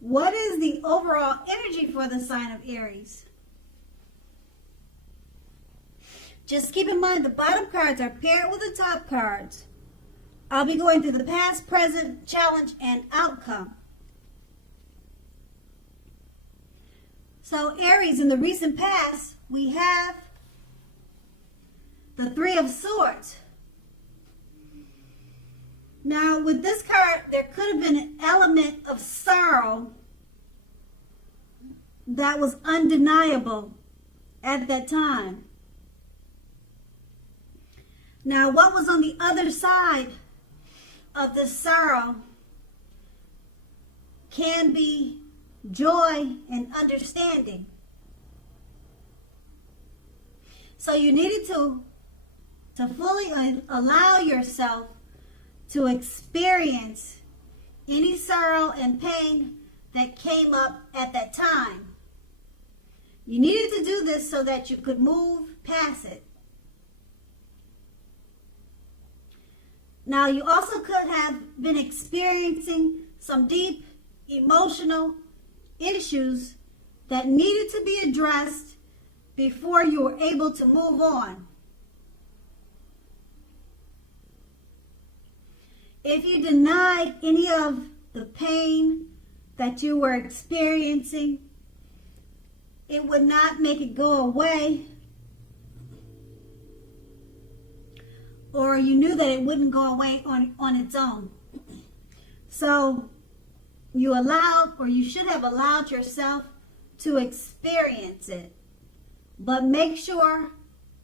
What is the overall energy for the sign of Aries? Just keep in mind the bottom cards are paired with the top cards. I'll be going through the past, present, challenge, and outcome. So Aries, in the recent past, we have the Three of Swords. Now, with this card, there could have been an element of sorrow that was undeniable at that time. Now, what was on the other side of this sorrow can be joy and understanding. So you needed to fully allow yourself to experience any sorrow and pain that came up at that time. You needed to do this so that you could move past it. Now, you also could have been experiencing some deep emotional issues that needed to be addressed before you were able to move on. If you denied any of the pain that you were experiencing, it would not make it go away. Or you knew that it wouldn't go away on its own. So you allowed, or you should have allowed yourself to experience it. But make sure,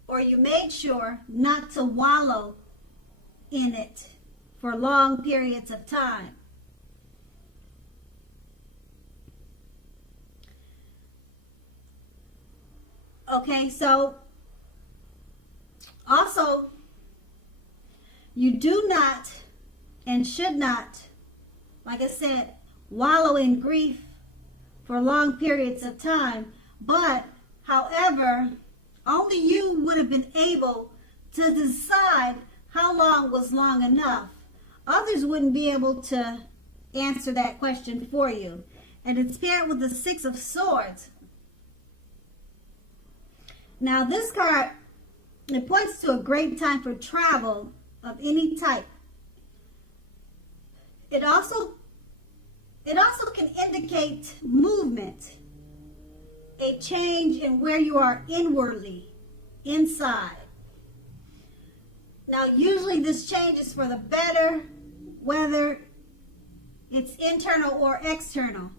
or you made sure, not to wallow in it for long periods of time. Okay, so also, you do not and should not, like I said, wallow in grief for long periods of time. But, however, only you would have been able to decide how long was long enough. Others wouldn't be able to answer that question for you. And it's paired with the Six of Swords. Now, this card, it points to a great time for travel of any type. It also can indicate movement, a change in where you are inwardly, inside. Now, usually this change is for the better, whether it's internal or external.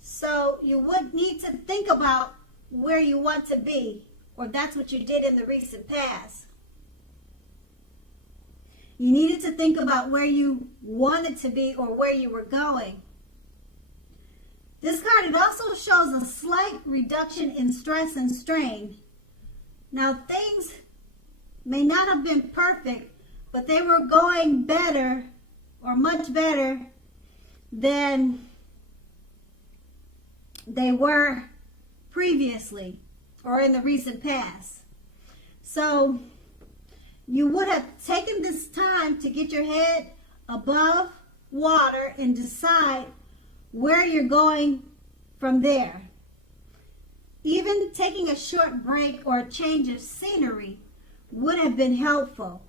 So you would need to think about where you want to be, or that's what you did in the recent past. You needed to think about where you wanted to be or where you were going. This card, it also shows a slight reduction in stress and strain. Now, things may not have been perfect, but they were going better, or much better, than they were previously or in the recent past. So you would have taken this time to get your head above water and decide where you're going from there. Even taking a short break or a change of scenery would have been helpful.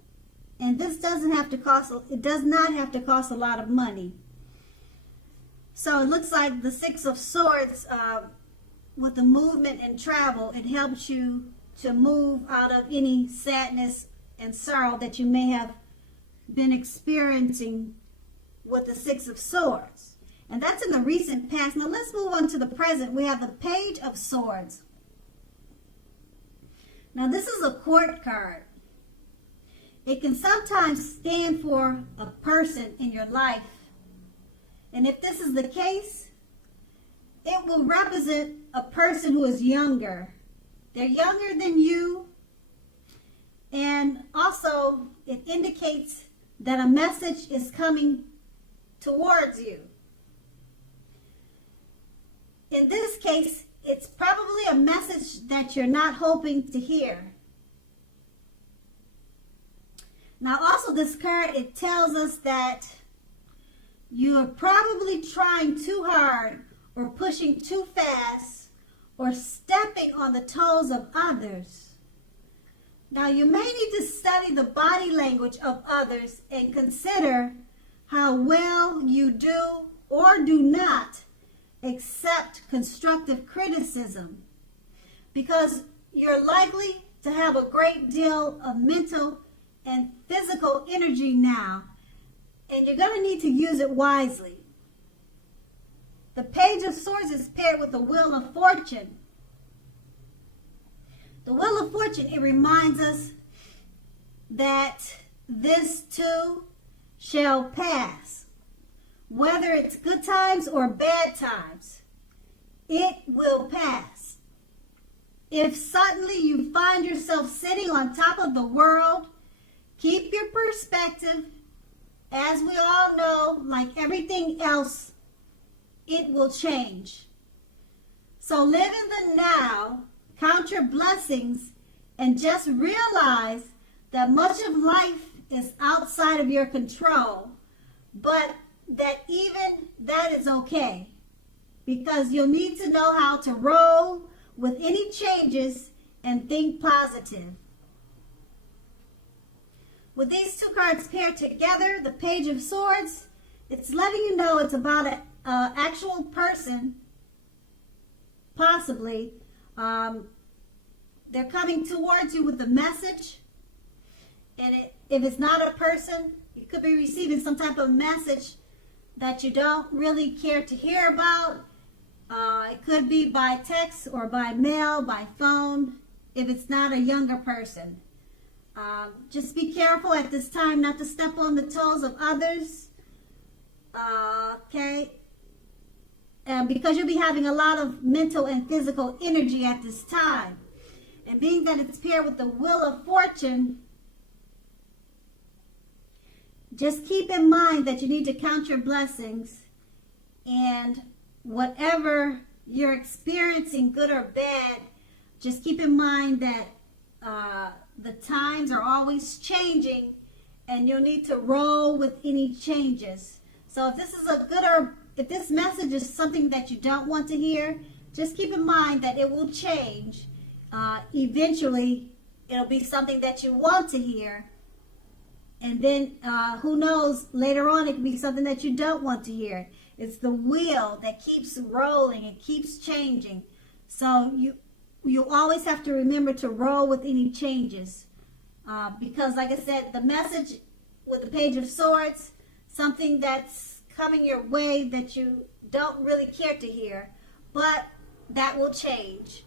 And this does not have to cost a lot of money. So it looks like the Six of Swords, with the movement and travel, it helps you to move out of any sadness and sorrow that you may have been experiencing with the Six of Swords. And that's in the recent past. Now let's move on to the present. We have the Page of Swords. Now this is a court card. It can sometimes stand for a person in your life. And if this is the case, it will represent a person who is younger. They're younger than you. And also, it indicates that a message is coming towards you. In this case, it's probably a message that you're not hoping to hear. Now, also this card, it tells us that You are probably trying too hard or pushing too fast or stepping on the toes of others. Now, you may need to study the body language of others and consider how well you do or do not accept constructive criticism, because you're likely to have a great deal of mental and physical energy now, and you're going to need to use it wisely. The Page of Swords is paired with the Wheel of Fortune. The Wheel of Fortune, it reminds us that this too shall pass. Whether it's good times or bad times, it will pass. If suddenly you find yourself sitting on top of the world, keep your perspective. As we all know, like everything else, it will change. So live in the now, count your blessings, and just realize that much of life is outside of your control, but that even that is okay, because you'll need to know how to roll with any changes and think positive. With these two cards paired together, the Page of Swords, it's letting you know it's about an actual person, possibly. They're coming towards you with a message. And if it's not a person, you could be receiving some type of message that you don't really care to hear about. It could be by text or by mail, by phone, if it's not a younger person. Just be careful at this time not to step on the toes of others. Okay? Because you'll be having a lot of mental and physical energy at this time. And being that it's paired with the Wheel of Fortune, just keep in mind that you need to count your blessings, and whatever you're experiencing, good or bad, just keep in mind that the times are always changing, and you'll need to roll with any changes. So if this is if this message is something that you don't want to hear, just keep in mind that it will change. Eventually, it'll be something that you want to hear. And then, who knows, later on it can be something that you don't want to hear. It's the wheel that keeps rolling. It keeps changing. So you always have to remember to roll with any changes. Because, like I said, the message with the Page of Swords, something that's coming your way that you don't really care to hear, but that will change.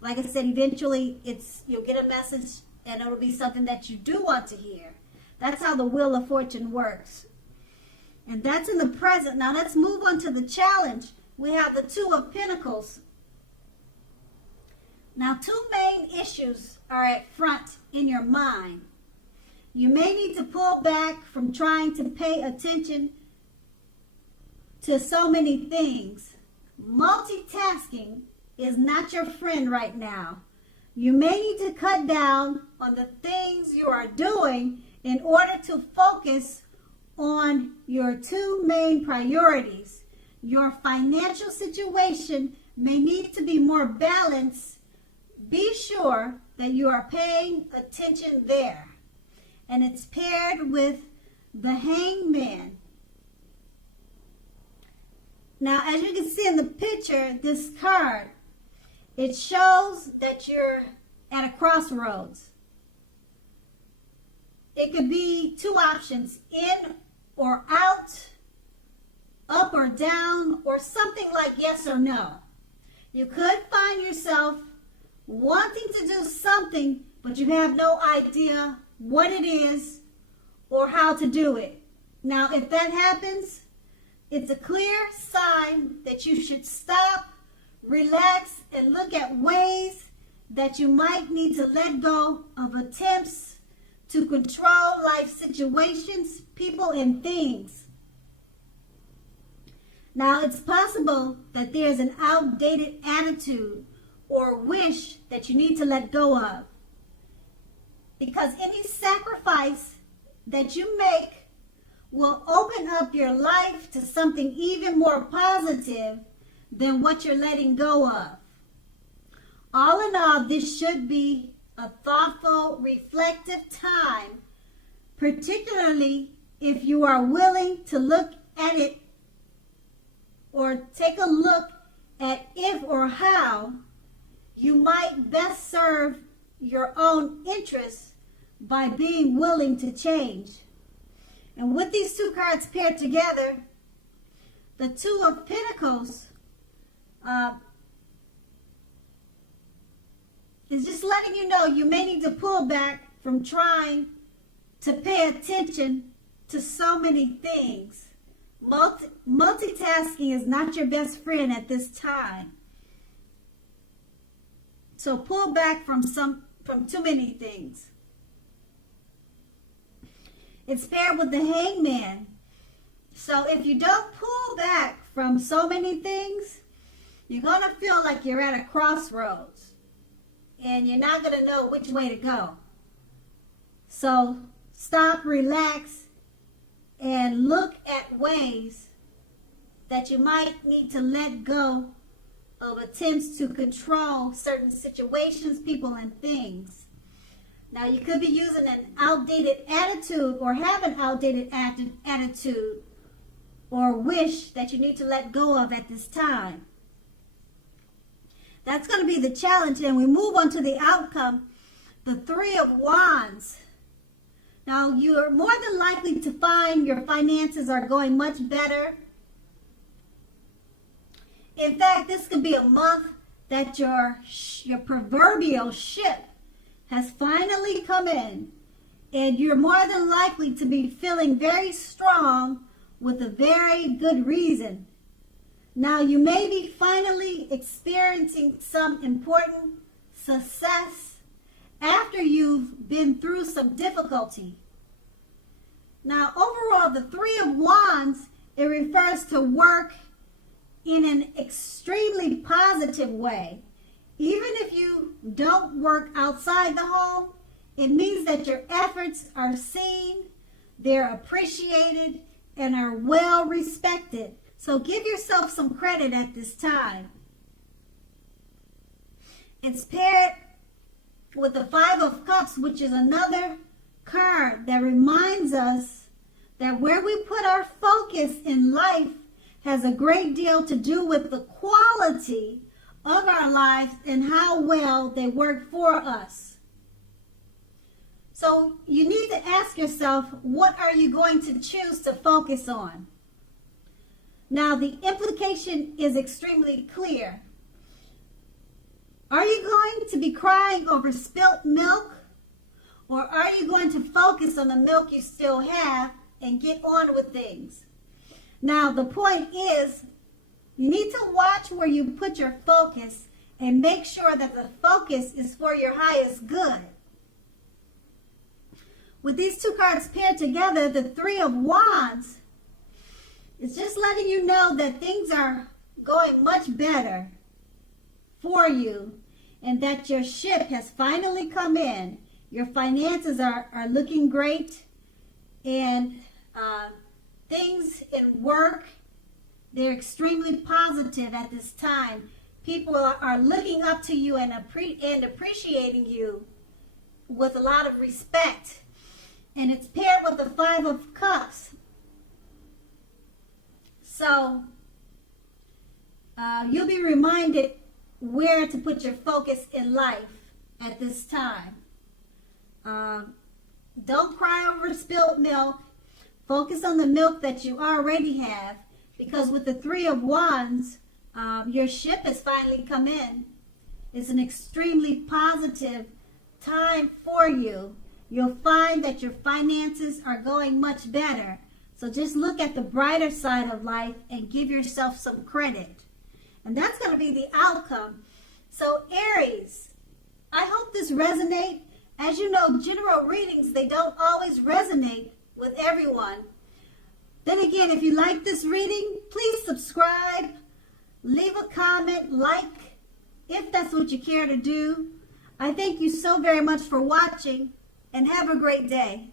Like I said, eventually you'll get a message and it'll be something that you do want to hear. That's how the Wheel of Fortune works. And that's in the present. Now let's move on to the challenge. We have the Two of Pentacles. Now, two main issues are at front in your mind. You may need to pull back from trying to pay attention to so many things. Multitasking is not your friend right now. You may need to cut down on the things you are doing in order to focus on your two main priorities. Your financial situation may need to be more balanced. Be sure that you are paying attention there. And it's paired with the Hangman. Now, as you can see in the picture, this card, it shows that you're at a crossroads. It could be two options, in or out, up or down, or something like yes or no. You could find yourself wanting to do something, but you have no idea what it is or how to do it. Now, if that happens, it's a clear sign that you should stop, relax, and look at ways that you might need to let go of attempts to control life situations, people, and things. Now, it's possible that there's an outdated attitude or wish that you need to let go of, because any sacrifice that you make will open up your life to something even more positive than what you're letting go of. All in all, this should be a thoughtful, reflective time, particularly if you are willing to look at it or take a look at if or how you might best serve your own interests by being willing to change. And with these two cards paired together, the Two of Pentacles is just letting you know you may need to pull back from trying to pay attention to so many things. Multitasking is not your best friend at this time. So pull back from too many things. It's paired with the Hangman. So if you don't pull back from so many things, you're going to feel like you're at a crossroads and you're not going to know which way to go. So stop, relax, and look at ways that you might need to let go of attempts to control certain situations, people, and things. Now, you could be using an outdated attitude or have an outdated attitude or wish that you need to let go of at this time. That's going to be the challenge. And we move on to the outcome, the Three of Wands. Now, you are more than likely to find your finances are going much better. In fact, this could be a month that your proverbial ship has finally come in, and you're more than likely to be feeling very strong with a very good reason. Now, you may be finally experiencing some important success after you've been through some difficulty. Now, overall, the Three of Wands, it refers to work in an extremely positive way. Even if you don't work outside the home, it means that your efforts are seen, they're appreciated, and are well respected. So give yourself some credit at this time. It's paired with the Five of Cups, which is another card that reminds us that where we put our focus in life has a great deal to do with the quality of our lives and how well they work for us. So you need to ask yourself, what are you going to choose to focus on? Now, the implication is extremely clear. Are you going to be crying over spilt milk, or are you going to focus on the milk you still have and get on with things? Now, the point is, you need to watch where you put your focus and make sure that the focus is for your highest good. With these two cards paired together, the Three of Wands is just letting you know that things are going much better for you and that your ship has finally come in. Your finances are looking great, and things in work, they're extremely positive at this time. People are looking up to you and appreciating you with a lot of respect. And it's paired with the Five of Cups. So you'll be reminded where to put your focus in life at this time. Don't cry over spilled milk. Focus on the milk that you already have, because with the Three of Wands, your ship has finally come in. It's an extremely positive time for you. You'll find that your finances are going much better. So just look at the brighter side of life and give yourself some credit. And that's going to be the outcome. So Aries, I hope this resonates. As you know, general readings, they don't always resonate with everyone. Then again, if you like this reading, please subscribe, leave a comment, like, if that's what you care to do. I thank you so very much for watching, and have a great day.